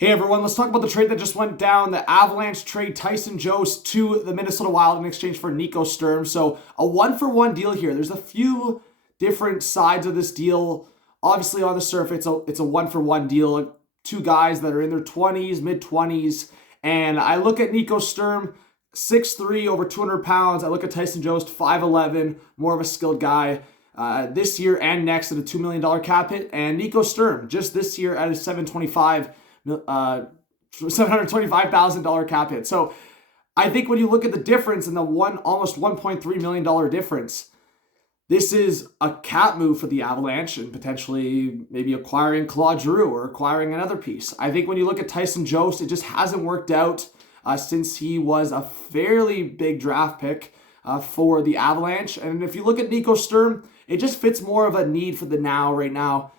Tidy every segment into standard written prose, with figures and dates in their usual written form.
Hey everyone, let's talk about the trade that just went down. The Avalanche trade Tyson Jost to the Minnesota Wild in exchange for Nico Sturm. So a one-for-one deal here. There's a few different sides of this deal. Obviously on the surface, it's a one-for-one deal. Two guys that are in their 20s, mid-20s. And I look at Nico Sturm, 6'3", over 200 pounds. I look at Tyson Jost, 5'11", more of a skilled guy. This year and next at a $2 million cap hit. And Nico Sturm, just this year at a $725,000 cap hit. So I think when you look at the difference in the almost $1.3 million difference, this is a cap move for the Avalanche and potentially maybe acquiring Claude Giroux or acquiring another piece. I think when you look at Tyson Jost, it just hasn't worked out since he was a fairly big draft pick for the Avalanche. And if you look at Nico Sturm, it just fits more of a need for the right now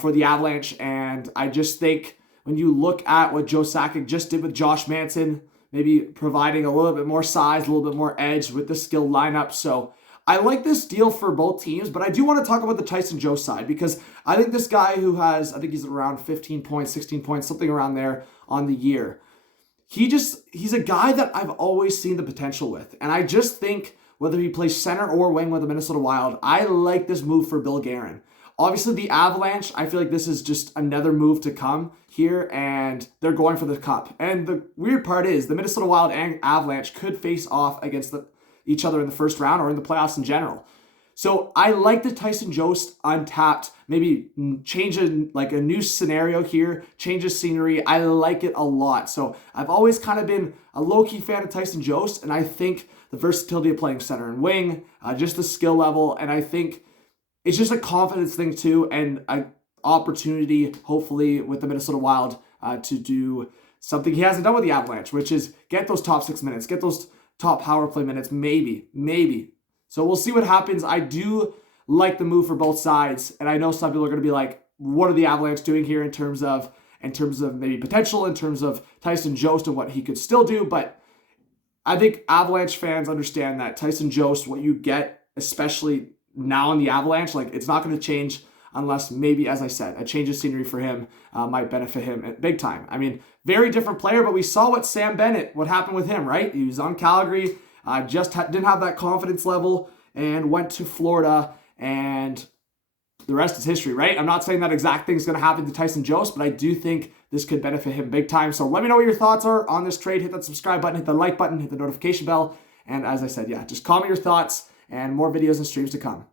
for the Avalanche. And I just think when you look at what Joe Sakic just did with Josh Manson, maybe providing a little bit more size, a little bit more edge with the skilled lineup. So I like this deal for both teams, but I do want to talk about the Tyson Jost side because I think this guy who has, I think he's around 15 points, 16 points, something around there on the year. He's a guy that I've always seen the potential with. And I just think whether he plays center or wing with the Minnesota Wild, I like this move for Bill Guerin. Obviously, the Avalanche, I feel like this is just another move to come here, and they're going for the cup. And the weird part is the Minnesota Wild and Avalanche could face off against each other in the first round or in the playoffs in general. So I like the Tyson Jost untapped, maybe change a new scenario here, change the scenery. I like it a lot. So I've always kind of been a low-key fan of Tyson Jost, and I think the versatility of playing center and wing, just the skill level, and I think it's just a confidence thing too, and an opportunity, hopefully, with the Minnesota Wild to do something he hasn't done with the Avalanche, which is get those top 6 minutes, get those top power play minutes, maybe. So we'll see what happens. I do like the move for both sides, and I know some people are going to be like, what are the Avalanche doing here in terms of maybe potential, in terms of Tyson Jost and what he could still do, but I think Avalanche fans understand that Tyson Jost, what you get, especially now in the Avalanche, it's not going to change unless maybe, as I said, a change of scenery for him might benefit him big time. I mean, very different player, but we saw what happened with him, right? He was on Calgary, didn't have that confidence level and went to Florida, and the rest is history, right? I'm not saying that exact thing's going to happen to Tyson Jost, but I do think this could benefit him big time. So let me know what your thoughts are on this trade. Hit that subscribe button, hit the like button, hit the notification bell. And as I said, just comment your thoughts and more videos and streams to come.